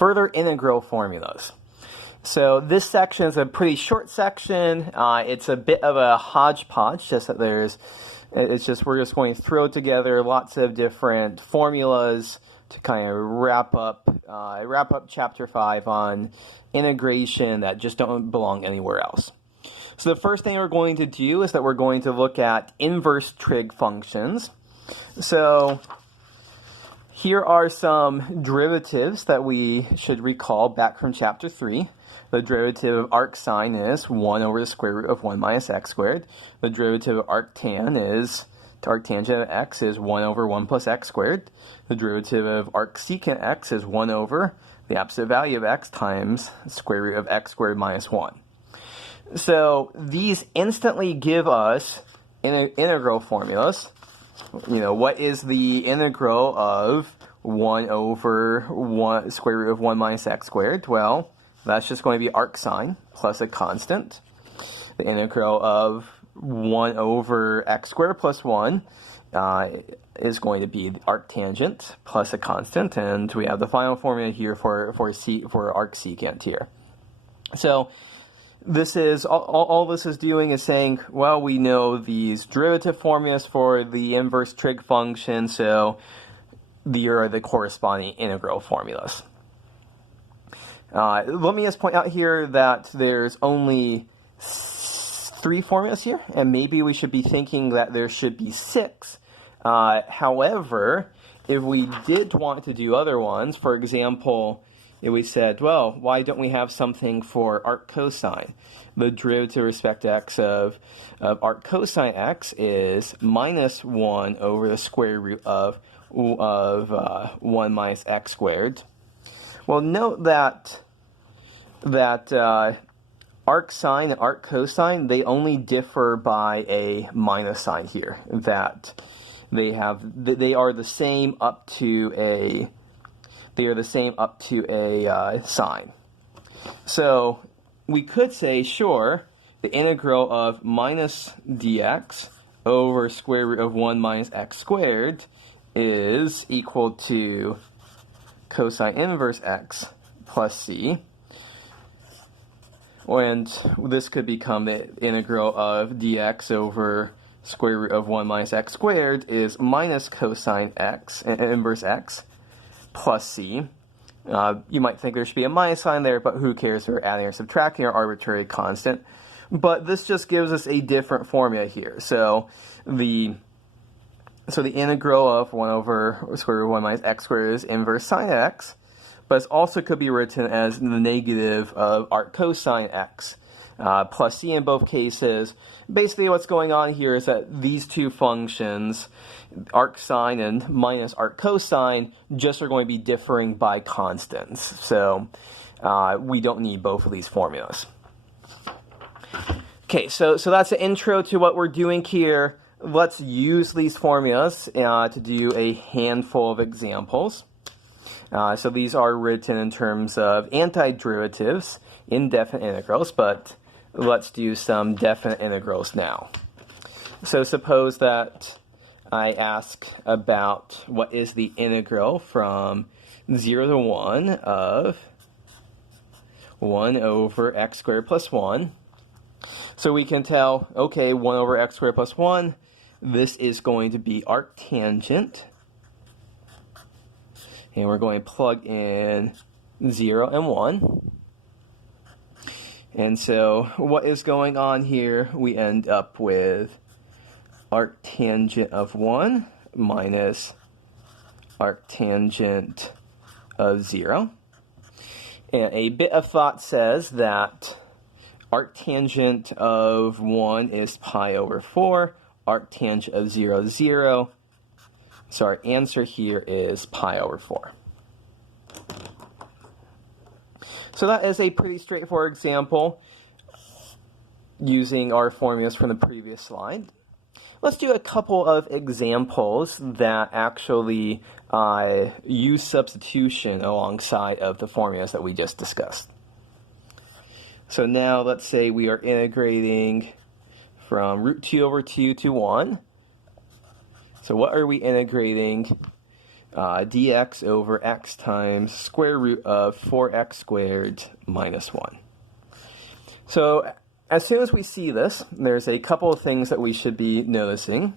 further integral formulas. So this section is a pretty short section. It's a bit of a hodgepodge, just that we're just going to throw together lots of different formulas to kind of wrap up chapter 5 on integration that just don't belong anywhere else. So the first thing we're going to do is that we're going to look at inverse trig functions. So here are some derivatives that we should recall back from chapter 3. The derivative of arcsine is 1 over the square root of 1 minus x squared. The derivative of arctangent of x is 1 over 1 plus x squared. The derivative of arcsecant x is 1 over the absolute value of x times the square root of x squared minus 1. So these instantly give us integral formulas. What is the integral of 1 over 1 square root of 1 minus x squared? Well, that's just going to be arcsine plus a constant. The integral of 1 over x squared plus 1 is going to be arctangent plus a constant, and we have the final formula here for arcsecant here. So this is all this is doing is saying, well, we know these derivative formulas for the inverse trig function, so these are the corresponding integral formulas. Let me just point out here that there's only 3 formulas here, and maybe we should be thinking that there should be 6. However, if we did want to do other ones, for example, if we said, well, why don't we have something for arc cosine? The derivative with respect to x of arc cosine x is minus 1 over the square root of 1 minus x squared. Well, note that arc sine and arc cosine, they only differ by a minus sign here. That they are the same up to a sign. So we could say, sure, the integral of minus dx over square root of 1 minus x squared is equal to cosine inverse x plus c. And this could become the integral of dx over square root of 1 minus x squared is minus cosine x, inverse x, plus c. You might think there should be a minus sign there, but who cares? We're adding or subtracting our arbitrary constant. But this just gives us a different formula here. So the integral of 1 over square root of 1 minus x squared is inverse sine x, but it also could be written as the negative of arc cosine x plus c in both cases. Basically what's going on here is that these two functions, arc sine and minus arc cosine, just are going to be differing by constants. So we don't need both of these formulas. Okay, so that's an intro to what we're doing here. Let's use these formulas to do a handful of examples. So these are written in terms of antiderivatives, indefinite integrals, but let's do some definite integrals now. So suppose that I ask about what is the integral from 0 to 1 of 1 over x squared plus 1. So we can tell, okay, 1 over x squared plus 1, this is going to be arctangent. And we're going to plug in 0 and 1. And so what is going on here? We end up with arctangent of 1 minus arctangent of 0. And a bit of thought says that arctangent of 1 is pi over 4. Arctangent of 0 is 0. So our answer here is pi over 4. So that is a pretty straightforward example using our formulas from the previous slide. Let's do a couple of examples that actually use substitution alongside of the formulas that we just discussed. So now let's say we are integrating from root 2 over 2 to 1. So what are we integrating? dx over x times square root of 4x squared minus 1. So as soon as we see this, there's a couple of things that we should be noticing.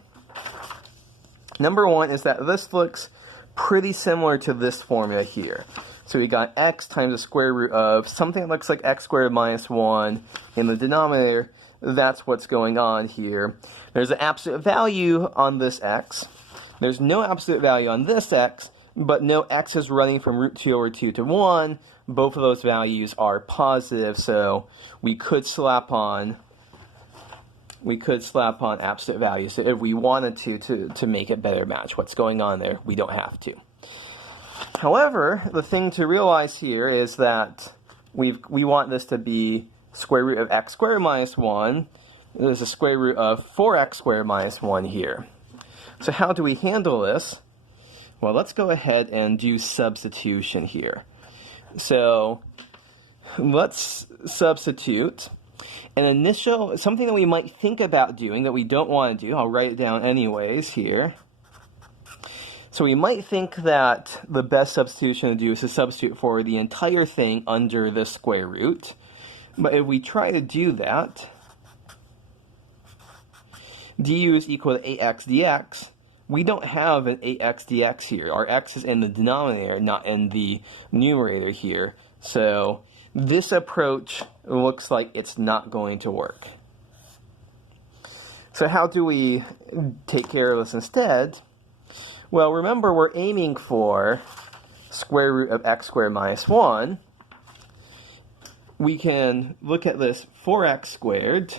Number one is that this looks pretty similar to this formula here. So we got x times the square root of something that looks like x squared minus 1 in the denominator. That's what's going on here. There's an absolute value on this x. There's no absolute value on this x, but no x is running from root 2 over 2 to 1. Both of those values are positive, so we could slap on absolute values if we wanted to make it better match what's going on there. We don't have to. However, the thing to realize here is that we want this to be square root of x squared minus 1. There's a square root of 4x squared minus 1 here. So how do we handle this? Well, let's go ahead and do substitution here. So let's substitute something that we might think about doing that we don't want to do. I'll write it down anyways here. So we might think that the best substitution to do is to substitute for the entire thing under the square root. But if we try to do that, du is equal to ax dx. We don't have an ax dx here. Our x is in the denominator, not in the numerator here. So this approach looks like it's not going to work. So how do we take care of this instead? Well, remember we're aiming for square root of x squared minus 1. We can look at this 4x squared